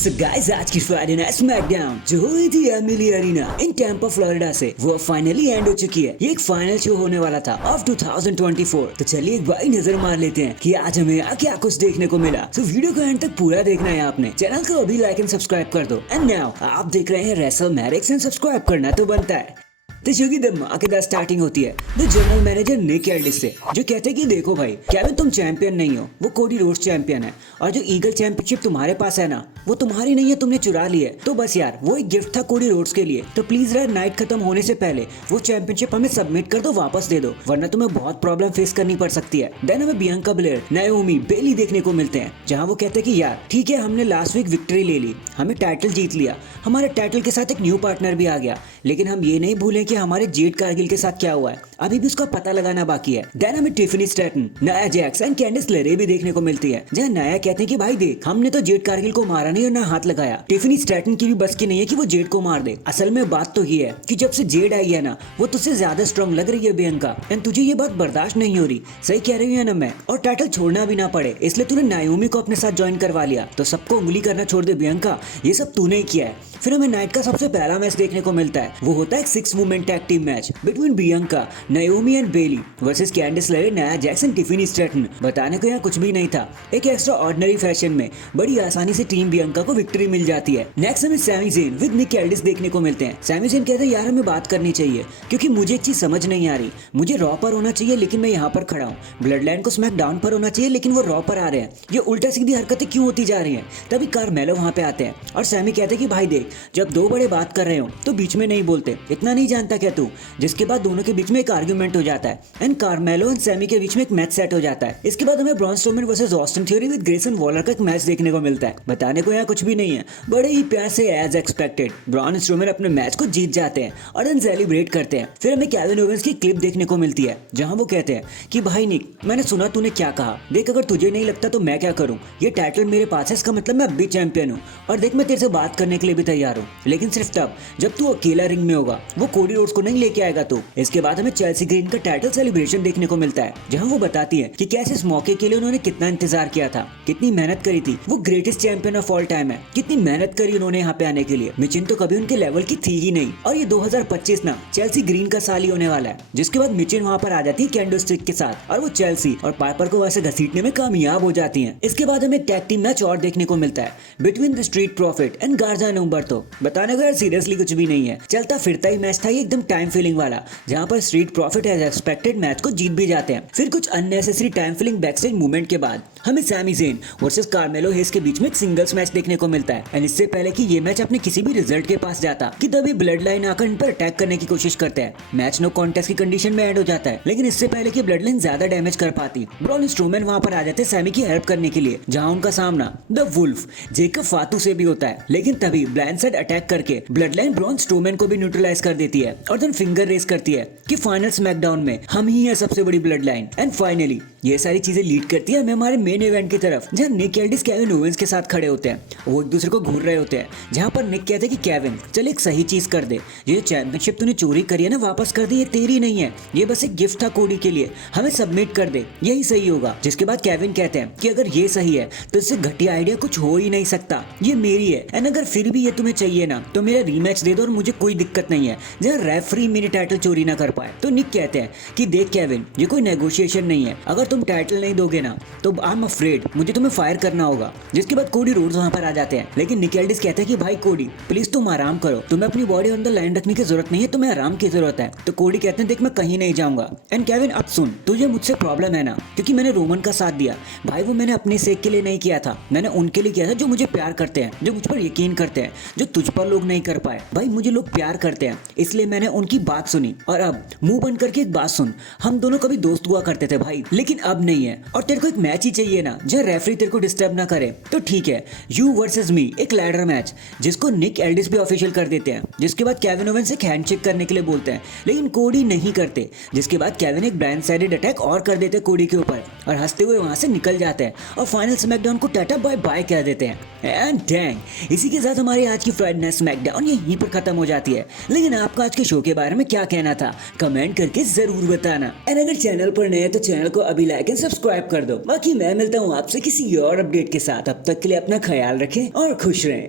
So guys, आज की Friday night SmackDown जो हुई थी एमिली अरीना इन टैम्पा फ्लोरिडा से वो फाइनली एंड हो चुकी है। ये एक फाइनल शो होने वाला था ऑफ 2024। तो चलिए एक बार नजर मार लेते हैं कि आज हमें यहाँ क्या कुछ देखने को मिला। तो वीडियो को एंड तक पूरा देखना है आपने। चैनल को अभी लाइक एंड सब्सक्राइब कर दो। एंड नाउ आप देख रहे हैं रेसल मैरिक्स एंड सब्सक्राइब करना तो बनता है। तो शो की धमाकेदार स्टार्टिंग होती है the general manager Nick Aldis से, जो कहते हैं कि देखो भाई केविन, तुम चैंपियन नहीं हो, वो कोडी रोड्स चैंपियन है, और जो ईगल चैंपियनशिप तुम्हारे पास है ना, वो तुम्हारी नहीं है, तुमने चुरा ली है। तो बस यार, वो एक गिफ्ट था कोडी रोड्स के लिए, तो प्लीज यार नाइट खत्म होने से पहले वो चैंपियनशिप हमें सबमिट कर दो, वापस दे दो, वरना तुम्हें बहुत प्रॉब्लम फेस करनी पड़ सकती है। देन हमें बियांका ब्लेयर, नाओमी, बेली देखने को मिलते हैं, जहाँ वो कहते हैं कि यार ठीक है, हमने लास्ट वीक विक्ट्री ले ली, हमें टाइटल जीत लिया, हमारे टाइटल के साथ एक न्यू पार्टनर भी आ गया, लेकिन हम ये नहीं भूलें कि हमारे जेड कारगिल के साथ क्या हुआ है, अभी भी उसका पता लगाना बाकी है। देन हमें Tiffany Staten, Nia Jax and कैंडिस लेरे भी देखने को मिलती है, जहाँ नाया कहते हैं कि भाई देख, हमने तो जेड कारगिल को मारा नहीं और ना हाथ लगाया। टिफनी स्टैटन की भी बस की नहीं है कि वो जेड को मार दे। असल में बात तो ये है कि जब से जेड आई है ना, वो तुझसे ज्यादा स्ट्रॉन्ग लग रही है बियांका, एंड तुझे ये बात बर्दाश्त नहीं हो रही। सही कह रही है ना मैं, और टाइटल छोड़ना भी ना पड़े, इसलिए तूने नाओमी को अपने साथ ज्वाइन करवा लिया। तो सबको उंगली करना छोड़ दे बियांका, ये सब तूने ही किया है। फिर हमें नाइट का सबसे पहला मैच देखने को मिलता है, वो होता है 6 women tag team match between Bianca, Naomi and Bayley versus Candice LeRae, Nia Jacques and Tiffany Staten. बताने को यहाँ कुछ भी नहीं था, एक एक्स्ट्रा ऑर्डिनरी फैशन में बड़ी आसानी से टीम बियांका को विक्ट्री मिल जाती है। नेक्स्ट हमें Sami Zayn with Nick Aldis देखने को मिलते हैं। सैमी ज़ेन कहते हैं यार हमें बात करनी चाहिए, क्योंकि मुझे एक चीज समझ नहीं आ रही, मुझे रॉ पर होना चाहिए लेकिन मैं यहाँ पर खड़ा हूँ, ब्लड लाइन को स्मैक डाउन पर होना चाहिए लेकिन वो रॉ पर आ रहे हैं, ये उल्टा सीधी हरकतें क्यों होती जा रही हैं। तभी कार्मेलो वहाँ पे आते हैं और सैमी कहते हैं कि भाई देख, जब दो बड़े बात कर रहे हो तो बीच में नहीं बोलते, इतना नहीं जानता क्या तू। जिसके बाद दोनों के बीच में एक आर्ग्यूमेंट हो जाता है एंड कार्मेलो एंड सैमी के बीच में एक मैच सेट हो जाता है। इसके बाद हमें Braun Strowman versus Austin theory with Grayson Waller का एक मैच देखने को मिलता है। बताने को यहाँ कुछ भी नहीं है, बड़े ही प्यार से एज एक्सपेक्टेड ब्रॉन स्ट्रोमैन अपने मैच को जीत जाते हैं और देन सेलिब्रेट करते हैं। फिर हमें केविन ओवेंस की क्लिप देखने को मिलती है, जहां वो कहते हैं कि भाई निक, मैंने सुना तूने क्या कहा, देख अगर तुझे नहीं लगता तो मैं क्या करूं, ये टाइटल मेरे पास है, इसका मतलब मैं अब भी चैंपियन हूं, और देख मैं तेरे से बात करने के लिए भी तैयार हूं, लेकिन सिर्फ तब जब तू अकेला रिंग में होगा, वो कोडी रोड्स को नहीं लेके आएगा तू। इसके बाद हमें चेल्सी ग्रीन का टाइटल सेलिब्रेशन देखने को मिलता है, जहां वो बताती है कि कैसे इस मौके के लिए उन्होंने कितना इंतजार किया था, कितनी मेहनत करी थी, वो greatest champion of all time है, कितनी मेहनत करी उन्होंने यहाँ पे आने के लिए। मिचिन तो कभी उनके लेवल की थी ही नहीं, और ये 2025 ना चेल्सी ग्रीन का साल ही होने वाला है। जिसके बाद मिचिन वहाँ पर आ जाती है कैंडलस्टिक के साथ, और वो चेल्सी और पाइपर को वैसे घसीटने में कामयाब हो जाती हैं। इसके बाद हमें टैग टीम मैच और देखने को मिलता है between the street profit and गार्जा एंड उम्बर्तो। बताने को यार सीरियसली कुछ भी नहीं है, चलता फिरता ही मैच था ये, एकदम टाइम फिलिंग वाला, जहाँ पर Street Profit as expected match को जीत भी जाते हैं। फिर कुछ unnecessary time filling backstage movement के बाद हमें Sami Zayn versus Carmelo Hayes के बीच में एक सिंगल्स मैच देखने को मिलता है। एंड इससे पहले कि ये मैच अपने किसी भी रिजल्ट के पास जाता कि तभी ब्लड लाइन आकर इन पर अटैक करने की कोशिश करते हैं। मैच नो कॉन्टेस्ट की कंडीशन में एंड हो जाता है, लेकिन इससे पहले कि ब्लड लाइन ज्यादा डैमेज कर पाती, ब्रॉन स्ट्रोमैन वहां पर आ जाते सैमी की हेल्प करने के लिए, जहां उनका सामना द वुल्फ जेकब फातू से भी होता है। लेकिन तभी ब्लाइंड साइड अटैक करके ब्लड लाइन ब्रॉन स्ट्रोमैन को भी न्यूट्रलाइज कर देती है और देन फिंगर रेस करती है कि फाइनल स्मैकडाउन में हम ही है सबसे बड़ी ब्लड लाइन। एंड फाइनली ये सारी चीजें लीड करती है हमें हमारे मेन इवेंट की तरफ, जहाँ निक एल्डिस केविन ओवेंस के साथ खड़े होते हैं, वो एक दूसरे को घूर रहे होते हैं, जहाँ पर निक कहते हैं कि केविन चल एक सही चीज कर दे, ये चैंपियनशिप तूने चोरी करी है ना, वापस कर दे, ये तेरी नहीं है, ये बस एक गिफ्ट था कोडी के लिए, हमें सबमिट कर दे, यही सही होगा। जिसके बाद केविन कहते हैं कि अगर ये सही है तो इससे घटिया आइडिया कुछ हो ही नहीं सकता, ये मेरी है, एंड अगर फिर भी ये तुम्हें चाहिए ना तो मेरा रीमैच दे दो और मुझे कोई दिक्कत नहीं है, जहाँ रेफरी मेरी टाइटल चोरी ना कर पाए। तो निक कहते हैं कि देख केविन, ये कोई नेगोशिएशन नहीं है, अगर तुम टाइटल नहीं दोगे ना तो आई एम अफ्रेड मुझे तुम्हें फायर करना होगा। जिसके बाद कोडी रोड्स वहां पर आ जाते हैं, लेकिन निक एल्डिस कहते हैं कि भाई कोडी प्लीज तुम आराम करो, तुम्हें अपनी बॉडी ऑन द लाइन रखने की जरूरत नहीं है, तुम्हें आराम की जरूरत है। तो कोडी कहते हैं देख मैं कहीं नहीं जाऊंगा। एंड केविन अब सुन, तुझे मुझसे प्रॉब्लम है ना, क्योंकि मैंने रोमन का साथ दिया भाई, वो मैंने अपने सेक के लिए नहीं किया था, मैंने उनके लिए किया था जो मुझे प्यार करते हैं, जो मुझ पर यकीन करते हैं, जो तुझ पर लोग नहीं कर पाए। भाई मुझे लोग प्यार करते हैं, इसलिए मैंने उनकी बात सुनी। और अब मुंह बंद करके एक बात सुन, हम दोनों कभी दोस्त हुआ करते थे भाई, लेकिन अब नहीं है, और तेरे को एक मैच ही चाहिए ना जहाँ रेफरी तेरे को डिस्टर्ब ना करे, तो ठीक है यू वर्सेस मी, एक लैडर मैच जिसको निक एल्डिस भी ऑफिशियल कर देते हैं। जिसके बाद केविन ओवेन से हैंडशेक करने के लिए बोलते हैं, लेकिन कोडी नहीं करते। जिसके बाद केविन एक ब्लाइंड साइडेड अटैक और कर देते कोडी के ऊपर और हंसते हुए वहां से निकल जाते हैं और फाइनल स्मैकडाउन को टाटा बाय बाय कह देते हैं। एंड डैंग, इसी के साथ हमारी आज की फ्राइडे नाइट स्मैकडाउन यहीं पर खत्म हो जाती है। लेकिन आपका आज के शो के बारे में क्या कहना था कमेंट करके जरूर बताना। एंड अगर चैनल पर नए हैं तो चैनल को अभी लाइक एंड सब्सक्राइब कर दो। बाकी मैं मिलता हूँ आपसे किसी और अपडेट के साथ, तब तक के लिए अपना ख्याल रखें और खुश रहें।